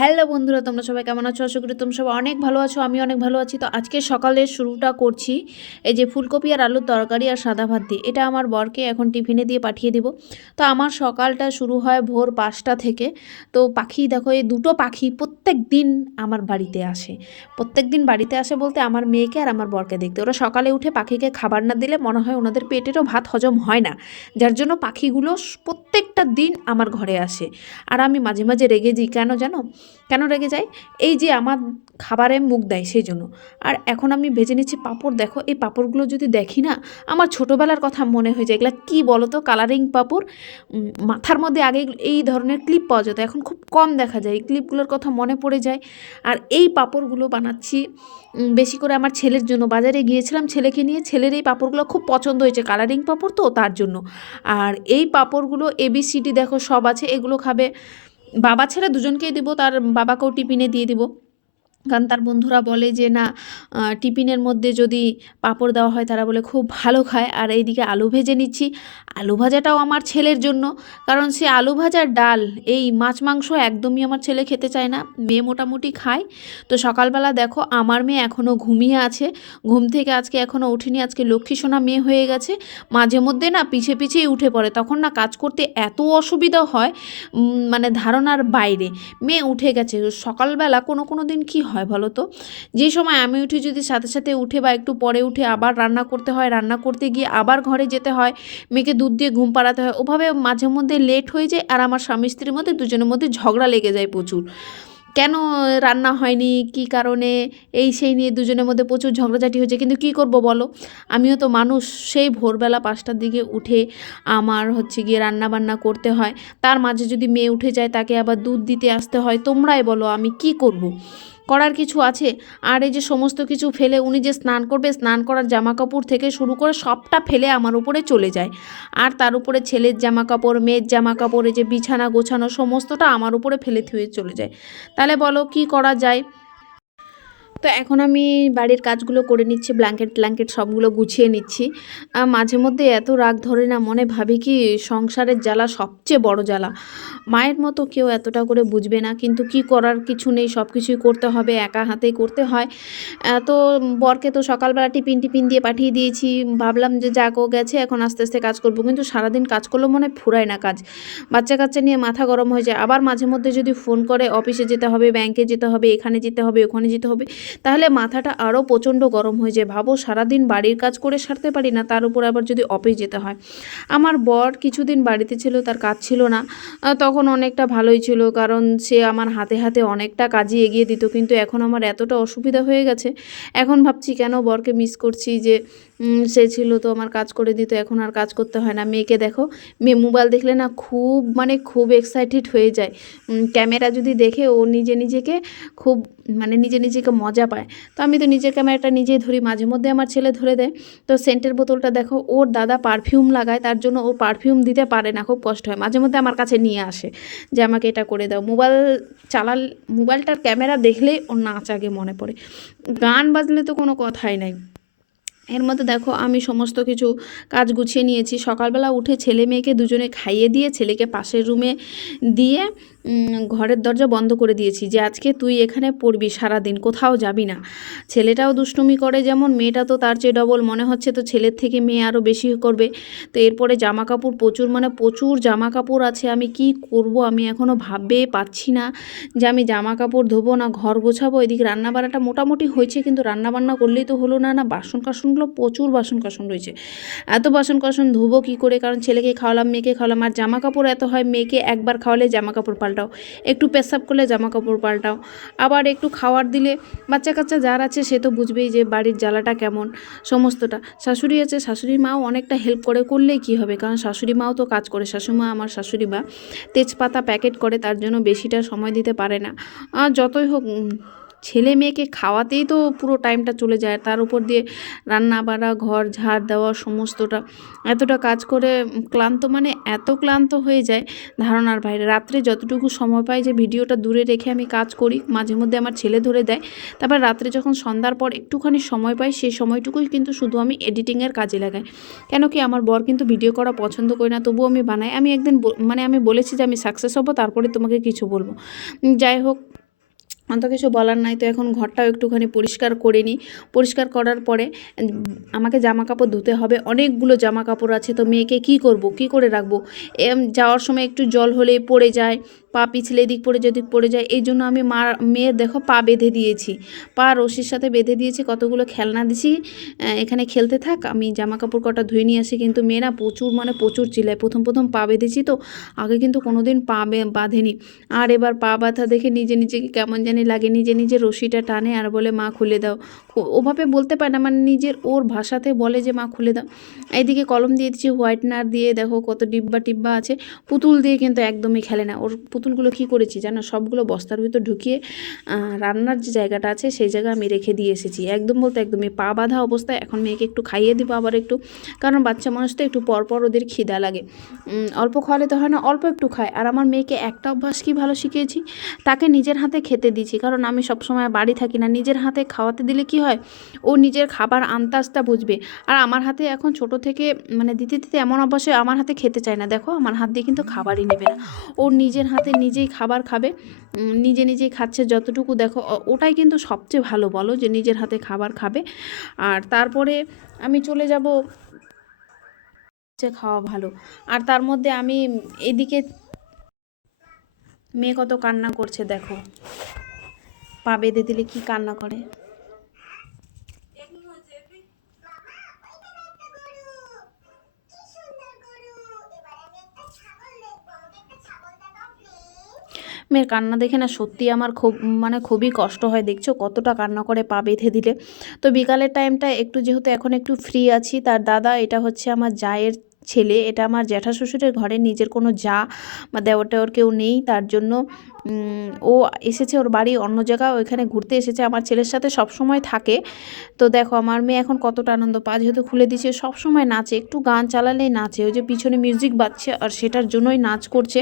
Hello বন্ধুরা, তোমরা সবাই কেমন আছো? আশা করি তোমরা সবাই অনেক ভালো আছো। আমি অনেক ভালো আছি। তো আজকে সকালের শুরুটা করছি এই যে ফুলকপি আর আলুর তরকারি আর সাদা ভাত দিয়ে। এটা আমার বরকে এখন টিফিনে দিয়ে পাঠিয়ে দিব। তো আমার সকালটা শুরু হয় ভোর ৫টা থেকে। তো পাখি দেখো, এই দুটো পাখি প্রত্যেক দিন আমার বাড়িতে আসে। প্রত্যেক দিন বাড়িতে আসে বলতে আমার মেয়েকে আর আমার বরকে দেখতে। ওরা সকালে উঠে পাখিকে খাবার না দিলে মনে হয় ওনাদের পেটেরও ভাত হজম হয় না, যার জন্য পাখিগুলো প্রত্যেকটা দিন আমার ঘরে আসে। আর আমি মাঝে মাঝে রেগে যাই, কেন জানো? কেন রেগে যায়? এই যে আমার খাবারে মুখ দেয় সেই জন্য। আর এখন আমি ভেজে নিচ্ছি পাঁপড়। দেখো, এই পাঁপড়গুলো যদি দেখি না, আমার ছোটোবেলার কথা মনে হয়ে যায়। এগুলো কী বলো তো, কালারিং পাঁপড়। মাথার মধ্যে আগে এই ধরনের ক্লিপ পাওয়া যেত, এখন খুব কম দেখা যায়। এই ক্লিপগুলোর কথা মনে পড়ে যায়। আর এই পাঁপড়গুলো বানাচ্ছি বেশি করে আমার ছেলের জন্য। বাজারে গিয়েছিলাম ছেলেকে নিয়ে, ছেলের এই পাঁপড়গুলো খুব পছন্দ হয়েছে, কালারিং পাঁপড় তো, তার জন্য। আর এই পাঁপড়গুলো ABCD দেখো সব আছে, এগুলো খাবে। বাবা ছেলে দুজনকেই দিব, তার বাবাকেও টিফিনে দিয়ে দিব। কারণ তার বন্ধুরা বলে যে না, টিফিনের মধ্যে যদি পাঁপড় দেওয়া হয় তারা বলে খুব ভালো খায়। আর এইদিকে আলু ভেজে নিচ্ছি। আলু ভাজাটাও আমার ছেলের জন্য, কারণ সে আলু ভাজার ডাল, এই মাছ মাংস একদমই আমার ছেলে খেতে চায় না। মেয়ে মোটামুটি খায়। তো সকালবেলা দেখো আমার মেয়ে এখনও ঘুমিয়ে আছে। ঘুম থেকে আজকে এখনও উঠিনি। আজকে লক্ষ্মী সোনা মেয়ে হয়ে গেছে। মাঝে মধ্যে না পিছে পিছেই উঠে পড়ে, তখন না কাজ করতে এত অসুবিধা হয়, মানে ধারণার বাইরে। মেয়ে উঠে গেছে। সকালবেলা কোনো দিন কি হয় বলো তো, যে সময় আমি উঠি যদি সাথে সাথে উঠে বা একটু পরে উঠে আবার রান্না করতে হয়, রান্না করতে গিয়ে আবার ঘরে যেতে হয়, মেয়েকে দুধ দিয়ে ঘুম পাড়াতে হয়, ওভাবে মাঝে মধ্যে লেট হয়ে যায়। আর আমার স্বামী স্ত্রীর মধ্যে দুজনের মধ্যে ঝগড়া লেগে যায় প্রচুর। কেন রান্না হয়নি, কি কারণে, এই সেই নিয়ে দুজনের মধ্যে প্রচুর ঝগড়াঝাটি হয়েছে। কিন্তু কি করব বলো, আমিও তো মানুষ। সেই ভোরবেলা 5টার দিকে উঠে আমার হচ্ছে গিয়ে রান্না বান্না করতে হয়। তার মাঝে যদি মেয়ে উঠে যায়, তাকে আবার দুধ দিতে আসতে হয়। তোমরাই বলো আমি কি করব? করার কিছু আছে? আর এই যে সমস্ত কিছু ফেলে উনি যে স্নান করবে, স্নান করার জামা কাপড় থেকে শুরু করে সবটা ফেলে আমার উপরে চলে যায়। আর তার উপরে ছেলের জামা কাপড়, মেয়ের জামা কাপড়, এই যে বিছানা গোছানো সমস্তটা আমার উপরে ফেলে থুয়ে চলে যায়। তাহলে বলো কি করা যায়? তো এখন আমি বাড়ির কাজগুলো করে নিচ্ছি, ব্ল্যাঙ্কেট ট্ল্যাঙ্কেট সবগুলো গুছিয়ে নিচ্ছি। মাঝে মধ্যে এত রাগ ধরে না, মনে ভাবি কি সংসারের জ্বালা সবচেয়ে বড় জ্বালা। মায়ের মতো কেউ এতটা করে বুঝবে না, কিন্তু কি করার কিছু নেই, সব কিছুই করতে হবে, একা হাতেই করতে হয়। তো বরকে তো সকালবেলা টিফিন টিফিন দিয়ে পাঠিয়ে দিয়েছি। ভাবলাম যে যাক, ও গেছে, এখন আস্তে আস্তে কাজ করব। কিন্তু সারাদিন কাজ করলেও মনে হয় ফুরায় না কাজ। বাচ্চা কাচ্চা নিয়ে মাথা গরম হয়ে যায়। আবার মাঝে মধ্যে যদি ফোন করে অফিসে যেতে হবে, ব্যাংকে যেতে হবে, এখানে যেতে হবে, ওখানে যেতে হবে, তাহলে মাথাটা আরও প্রচণ্ড গরম হয়ে যায়। ভাবো সারাদিন বাড়ির কাজ করে সারতে পারি না, তার উপর আবার যদি অফিস যেতে হয়। আমার বর কিছুদিন বাড়িতে ছিল, তার কাজ ছিল না। তখন অনেকটা ভালোই ছিল, কারণ সে আমার হাতে হাতে অনেকটা কাজই এগিয়ে দিত। কিন্তু এখন আমার এতটা অসুবিধা হয়ে গেছে, এখন ভাবছি কেন বরকে মিস করছি। যে সে ছিল তো আমার কাজ করে দিত, এখন আর কাজ করতে হয় না। মেয়েকে দেখো, মেয়ে মোবাইল দেখলে না খুব, মানে খুব এক্সাইটেড হয়ে যায়। ক্যামেরা যদি দেখে ও নিজে নিজেকে খুব, মানে নিজে নিজেকে মজা পায়। তো আমি তো নিজের ক্যামেরাটা নিজেই ধরি, মাঝে মধ্যে আমার ছেলে ধরে দেয়। তো সেন্টের বোতলটা দেখো, ওর দাদা পারফিউম লাগায়, তার জন্য ও পারফিউম দিতে পারে না, খুব কষ্ট হয়। মাঝে মধ্যে আমার কাছে নিয়ে আসে যে আমাকে এটা করে দাও। মোবাইলটার ক্যামেরা দেখলেই ওর নাচ আগে মনে পড়ে। গান বাজলে তো কোনো কথাই নাই। এর মধ্যে দেখো আমি সমস্ত কিছু কাজ গুছিয়ে নিয়েছি। সকালবেলা উঠে ছেলে মেয়েকে দুজনে খাইয়ে দিয়ে ছেলেকে পাশের রুমে দিয়ে ঘরের দরজা বন্ধ করে দিয়েছি, যে আজকে তুই এখানে পড়বি সারাদিন, কোথাও যাবি না। ছেলেটাও দুষ্টুমি করে যেমন, মেয়েটা তো তার চেয়ে ডবল, মনে হচ্ছে তো ছেলের থেকে মেয়ে আরও বেশি করবে। তো এরপরে জামা কাপড় প্রচুর, মানে প্রচুর জামা কাপড় আছে। আমি কি করব, আমি এখনও ভাববে পাচ্ছি না যে আমি জামা কাপড় ধোবো না ঘর গোছাবো। এদিকে রান্নাবান্নাটা মোটামুটি হয়েছে, কিন্তু রান্নাবান্না করলেই তো হলো না। না, বাসন কাসনগুলো প্রচুর বাসন কাসন রয়েছে। এত বাসন কাসন ধুবো কী করে, কারণ ছেলেকে খাওয়ালাম, মেয়েকে খাওয়ালাম। আর জামা কাপড় এত হয়, মেয়েকে একবার খাওয়ালে জামা কাপড় পাল্টাও, একটু পেশাব করলে জামা কাপড় পাল্টাও, আবার একটু খাওয়ার দিলে, বাচ্চা কাচ্চা যার আছে সে তো বুঝবেই যে বাড়ির জ্বালাটা কেমন সমস্তটা। শাশুড়ি আছে, শাশুড়ি মাও অনেকটা হেল্প করলেই কি হবে, কারণ শাশুড়ি মাও তো কাজ করে। শাশুড়ি মা, আমার শাশুড়ি মা তেজপাতা প্যাকেট করে, তার জন্য বেশিটা সময় দিতে পারে না। যতই হোক, ছেলে মেয়েকে খাওয়াতেই তো পুরো টাইমটা চলে যায়, তার উপর দিয়ে রান্না বাড়া, ঘর ঝাড় দেওয়া সমস্তটা, এতটা কাজ করে ক্লান্ত, মানে এত ক্লান্ত হয়ে যায় ধারণার বাইরে। রাত্রে যতটুকু সময় পাই যে ভিডিওটা দূরে রেখে আমি কাজ করি, মাঝে মধ্যে আমার ছেলে ধরে দেয়। তারপর রাত্রে যখন সন্ধ্যার পর একটুখানি সময় পাই, সেই সময়টুকুই কিন্তু শুধু আমি এডিটিংয়ের কাজে লাগাই। কেন কি, আমার বর কিন্তু ভিডিও করা পছন্দ করে না, তবুও আমি বানাই। আমি একদিন মানে আমি বলেছি যে আমি সাকসেস হব, তারপরে তোমাকে কিছু বলবো। যাই হোক, অত কিছু বলার নাই। তো এখন ঘরটাও একটুখানি পরিষ্কার করে নিই। পরিষ্কার করার পরে আমাকে জামা কাপড় ধুতে হবে, অনেকগুলো জামা কাপড় আছে। তো মেয়েকে কি করব, কি করে রাখবো? যাওয়ার সময় একটু জল হলে পড়ে যায়, পা পিছলে এদিক পড়ে যেদিক পড়ে যায়। এই জন্য আমি মেয়ের দেখো পা বেঁধে দিয়েছি, পা রশির সাথে বেঁধে দিয়েছি, কতগুলো খেলনা দিছি, এখানে খেলতে থাক, আমি জামা কাপড় কটা ধুয়ে নিয়ে আসি। কিন্তু মেয়ে না প্রচুর মানে প্রচুর চিল্লায়। প্রথম প্রথম পা বেঁধেছি, তো আগে কিন্তু কোনো দিন পা বাঁধেনি। আর এবার পা ব্যথা দেখে নিজে নিজেকে কেমন জানি লাগে, নিজে নিজে রশিটা টানে আর বলে মা খুলে দাও। ওভাবে বলতে পারে না, মানে নিজের ওর ভাষাতে বলে যে মা খুলে দাও। এইদিকে কলম দিয়ে দিচ্ছি, হোয়াইটনার দিয়ে দেখো কত ডিব্বা টিব্বা আছে। পুতুল দিয়ে কিন্তু একদমই খেলে না। ওর পুতুলগুলো কী করেছি জানো, সবগুলো বস্তার ভিতর ঢুকিয়ে রান্নার যে জায়গাটা আছে সেই জায়গা আমি রেখে দিয়ে এসেছি। একদম বলতে একদমই পা বাঁধা অবস্থায়। এখন মেয়েকে একটু খাইয়ে দিব আবার একটু, কারণ বাচ্চা মানুষ তো একটু পরপর ওদের খিদা লাগে। অল্প খাওয়ালে তো হয় না, অল্প একটু খায়। আর আমার মেয়েকে একটা অভ্যাস কি ভালো শিখিয়েছি, তাকে নিজের হাতে খেতে দিয়েছি। কারণ আমি সবসময় বাড়ি থাকি না, নিজের হাতে খাওয়াতে দিলে কি হয়, ও নিজের খাবার আন্দাজটা বুঝবে। আর আমার হাতে এখন ছোট থেকে মানে দিতে দিতে এমন অভ্যাসে আমার হাতে খেতে চায় না। দেখো আমার হাত দিয়ে কিন্তু খাবারই নেবে না, ও নিজের হাতে নিজেই খাবার খাবে, নিজে নিজেই খাচ্ছে যতটুকু। দেখো ওটাই কিন্তু সবচেয়ে ভালো, বলো, যে নিজের হাতে খাবার খাবে। আর তারপরে আমি চলে যাব, খাওয়া ভালো। আর তার মধ্যে আমি এদিকে মেয়ে কত কান্না করছে দেখো, পা বেঁধে দিলে কি কান্না করে। মেয়ের কান্না দেখে না সত্যি আমার খুব মানে খুবই কষ্ট হয়। দেখছো কতটা কান্না করে পা বেঁধে দিলে। তো বিকালের টাইমটা একটু যেহেতু এখন একটু ফ্রি আছি, তার দাদা, এটা হচ্ছে আমার জায়ের ছেলে, এটা আমার জ্যাঠা শ্বশুরের ঘরে, নিজের কোনো যা বা দেওর টেওর কেউ নেই, তার জন্য ও এসেছে, ওর বাড়ি অন্য জায়গা, ওইখানে ঘুরতে এসেছে, আমার ছেলের সাথে সব সময় থাকে। তো দেখো আমার মেয়ে এখন কতটা আনন্দ, পা যেহেতু খুলে দিয়েছে, সব সময় নাচে, একটু গান চালালেই নাচে, ওই যে পিছনে মিউজিক বাজছে আর সেটার জন্যই নাচ করছে।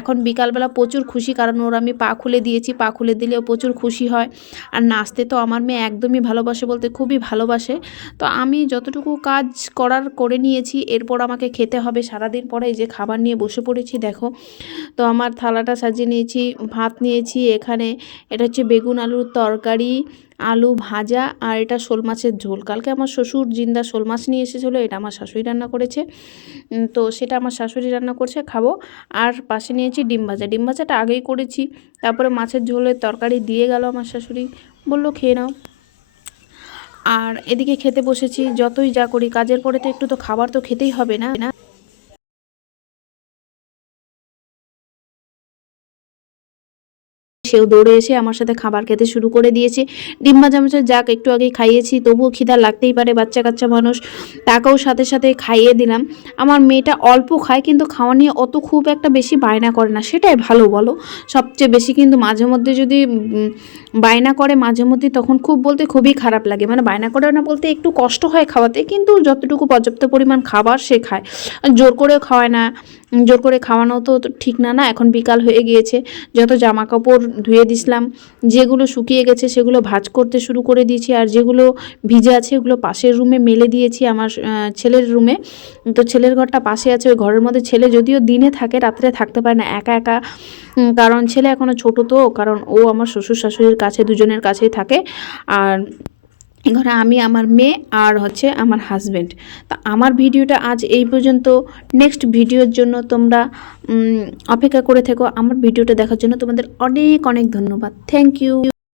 এখন বিকালবেলা প্রচুর খুশি, কারণ ওর আমি পা খুলে দিয়েছি, পা খুলে দিলেও প্রচুর খুশি হয়। আর নাচতে তো আমার মেয়ে একদমই ভালোবাসে, বলতে খুবই ভালোবাসে। তো আমি যতটুকু কাজ করার করে নিয়েছি, এরপর আমাকে খেতে হবে। সারাদিন পরে এই যে খাবার নিয়ে বসে পড়েছি দেখো। তো আমার থালাটা সাজিয়ে নিয়েছি, ভাত নিয়েছি এখানে, এটা হচ্ছে বেগুন আলুর তরকারি, আলু ভাজা, আর এটা শোল মাছের ঝোল। কালকে আমার শ্বশুর জিন্দা শোল মাছ নিয়ে এসেছিলো, এটা আমার শাশুড়ি রান্না করেছে। তো সেটা আমার শাশুড়ি রান্না করছে, খাবো। আর পাশে নিয়েছি ডিম ভাজা, ডিম ভাজাটা আগেই করেছি। তারপরে মাছের ঝোলের তরকারি দিয়ে গেল আমার শাশুড়ি, বললো খেয়ে নাও। আর এদিকে খেতে বসেছি। যতই যা করি কাজের পরে তো একটু তো খাবার তো খেতেই হবে না না। সেও দৌড়ে এসে আমার সাথে খাবার খেতে শুরু করে দিয়েছে। ডিম ভাজা মাছ যাক একটু আগে খাইয়েছি, তবুও খিদা লাগতেই পারে, বাচ্চা কাচ্চা মানুষ, তাকেও সাথে সাথে খাইয়ে দিলাম। আমার মেয়েটা অল্প খায়, কিন্তু খাওয়া নিয়ে অত খুব একটা বেশি বায়না করে না, সেটাই ভালো বলো। সবচেয়ে বেশি কিন্তু মাঝে মধ্যে যদি বায়না করে মাঝে মধ্যে, তখন খুব বলতে খুবই খারাপ লাগে। মানে বায়না করে না বলতে একটু কষ্ট হয় খাওয়াতে, কিন্তু যতটুকু পর্যাপ্ত পরিমাণ খাবার সে খায়, জোর করেও খাওয়ায় না। জোর করে খাওয়ানো তো ঠিক না। না এখন বিকাল হয়ে গিয়েছে, যত জামা কাপড় ধুয়ে দিছিলাম, যেগুলো শুকিয়ে গেছে সেগুলো ভাঁজ করতে শুরু করে দিয়েছি, আর যেগুলো ভিজে আছে ওগুলো পাশের রুমে মেলে দিয়েছি, আমার ছেলের রুমে। তো ছেলের ঘরটা পাশে আছে, ওই ঘরের মধ্যে ছেলে যদিও দিনে থাকে, রাত্রে থাকতে পারে না একা একা, কারণ ছেলে এখনও ছোটো, তো কারণ ও আমার শ্বশুর শাশুড়ির কাছে, দুজনের কাছেই থাকে। আর ঘরে আমি, আমার মেয়ে, আর হচ্ছে আমার হাজব্যান্ড। তা আমার ভিডিওটা আজ এই পর্যন্ত। নেক্সট ভিডিওর জন্য তোমরা অপেক্ষা করে থেকো। আমার ভিডিওটা দেখার জন্য তোমাদের অনেক অনেক ধন্যবাদ। Thank you.